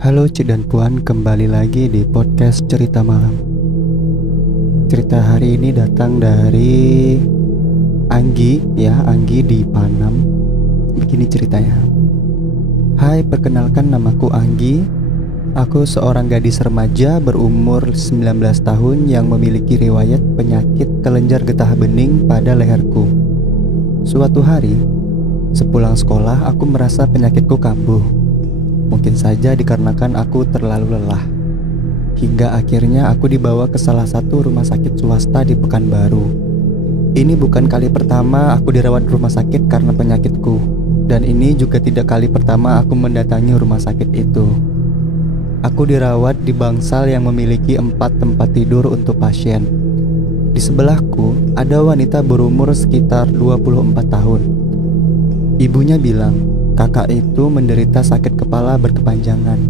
Halo Cik dan Puan, kembali lagi di podcast Cerita Malam. Cerita hari ini datang dari Anggi di Panam. Begini ceritanya. Hai, perkenalkan namaku Anggi. Aku seorang gadis remaja berumur 19 tahun yang memiliki riwayat penyakit kelenjar getah bening pada leherku. Suatu hari, sepulang sekolah aku merasa penyakitku kambuh. Mungkin saja dikarenakan aku terlalu lelah. Hingga akhirnya aku dibawa ke salah satu rumah sakit swasta di Pekanbaru. Ini bukan kali pertama aku dirawat di rumah sakit karena penyakitku. Dan ini juga tidak kali pertama aku mendatangi rumah sakit itu. Aku dirawat di bangsal yang memiliki 4 tempat tidur untuk pasien. Di sebelahku ada wanita berumur sekitar 24 tahun. Ibunya bilang kakak itu menderita sakit kepala berkepanjangan.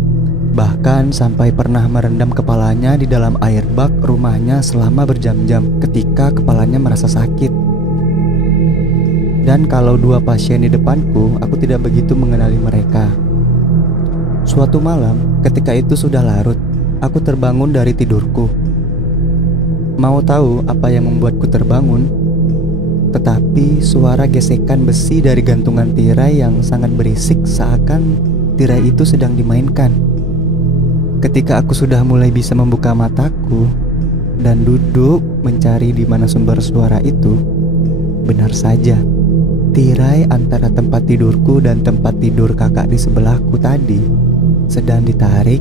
Bahkan sampai pernah merendam kepalanya di dalam air bak rumahnya selama berjam-jam ketika kepalanya merasa sakit. Dan kalau 2 pasien di depanku, aku tidak begitu mengenali mereka. Suatu malam, ketika itu sudah larut, aku terbangun dari tidurku. Mau tahu apa yang membuatku terbangun? Tetapi suara gesekan besi dari gantungan tirai yang sangat berisik seakan tirai itu sedang dimainkan. Ketika aku sudah mulai bisa membuka mataku dan duduk mencari di mana sumber suara itu, benar saja, tirai antara tempat tidurku dan tempat tidur kakak di sebelahku tadi sedang ditarik,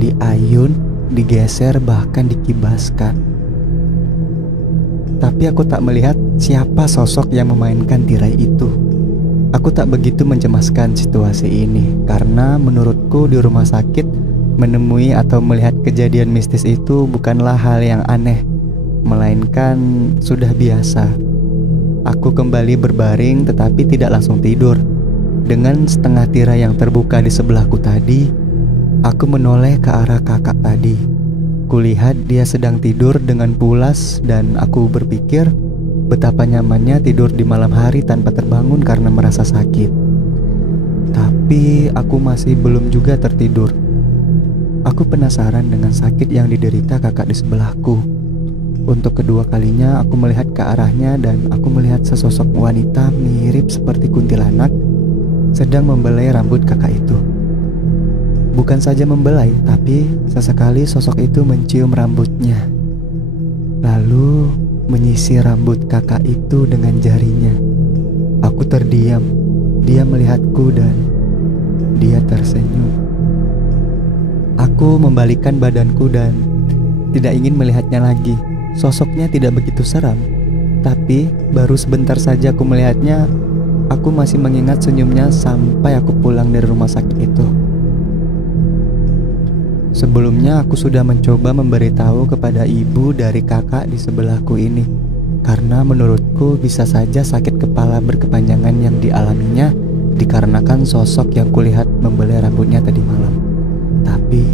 diayun, digeser, bahkan dikibaskan. Tapi aku tak melihat siapa sosok yang memainkan tirai itu. Aku tak begitu mencemaskan situasi ini karena menurutku di rumah sakit menemui atau melihat kejadian mistis itu bukanlah hal yang aneh, melainkan sudah biasa. Aku kembali berbaring tetapi tidak langsung tidur. Dengan setengah tirai yang terbuka di sebelahku tadi, aku menoleh ke arah kakak tadi. Kulihat dia sedang tidur dengan pulas dan aku berpikir betapa nyamannya tidur di malam hari tanpa terbangun karena merasa sakit. Tapi aku masih belum juga tertidur. Aku penasaran dengan sakit yang diderita kakak di sebelahku. Untuk kedua kalinya aku melihat ke arahnya dan aku melihat sesosok wanita mirip seperti kuntilanak sedang membelai rambut kakak itu. Bukan saja membelai, tapi sesekali sosok itu mencium rambutnya, lalu menyisir rambut kakak itu dengan jarinya. Aku terdiam. Dia melihatku dan dia tersenyum. Aku membalikkan badanku dan tidak ingin melihatnya lagi. Sosoknya tidak begitu seram, tapi baru sebentar saja aku melihatnya, aku masih mengingat senyumnya sampai aku pulang dari rumah sakit itu. Sebelumnya aku sudah mencoba memberitahu kepada ibu dari kakak di sebelahku ini, karena menurutku bisa saja sakit kepala berkepanjangan yang dialaminya dikarenakan sosok yang kulihat membelai rambutnya tadi malam. Tapi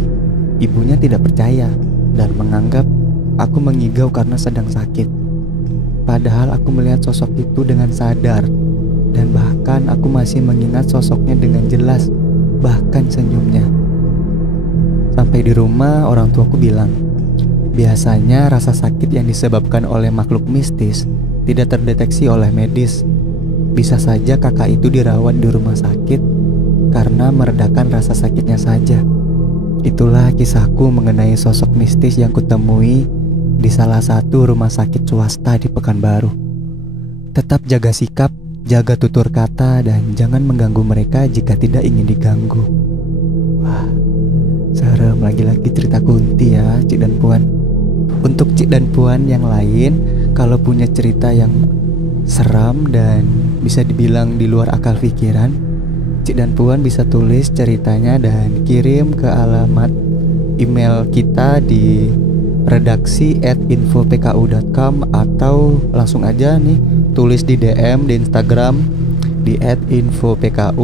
ibunya tidak percaya dan menganggap aku mengigau karena sedang sakit. Padahal aku melihat sosok itu dengan sadar, dan bahkan aku masih mengingat sosoknya dengan jelas, bahkan senyumnya. Sampai di rumah, orang tuaku bilang, biasanya rasa sakit yang disebabkan oleh makhluk mistis tidak terdeteksi oleh medis. Bisa saja kakak itu dirawat di rumah sakit karena meredakan rasa sakitnya saja. Itulah kisahku mengenai sosok mistis yang kutemui di salah satu rumah sakit swasta di Pekanbaru. Tetap jaga sikap, jaga tutur kata, dan jangan mengganggu mereka jika tidak ingin diganggu. Wah, serem, lagi-lagi cerita kunti ya Cik dan Puan. Untuk Cik dan Puan yang lain, kalau punya cerita yang seram dan bisa dibilang di luar akal pikiran, Cik dan Puan bisa tulis ceritanya dan kirim ke alamat email kita di redaksi@infopku.com atau langsung aja nih tulis di DM di Instagram di @infopku_.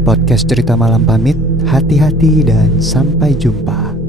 Podcast Cerita Malam pamit, hati-hati dan sampai jumpa.